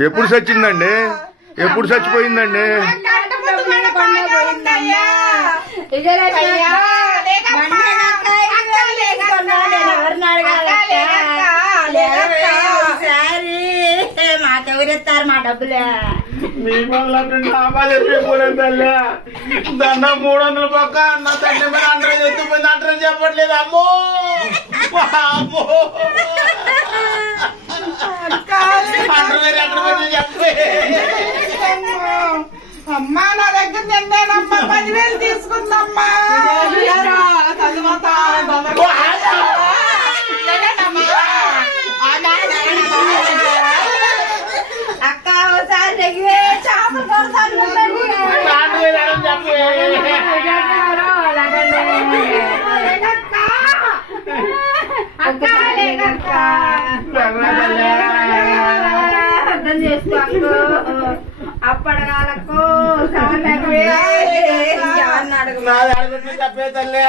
ఎప్పుడు చచ్చిందండి? ఎప్పుడు చచ్చిపోయిందండి? మాకెవరిస్తారు మా డబ్బులే? మీ వల్ల తల్లి దండ 300 పక్క అన్న తండ్రి మీద అంటారు ఎత్తుపోయింది అంటారు చెప్పట్లేదు. అమ్మో అమ్మో అమ్మా నా దగ్గర నిన్నేనమ్మా 10,000 తీసుకుందమ్మా. అక్క ఒకసారి చేపలు అర్థం చేసుకో. అప్పడగాలకు చెప్పే తల్లి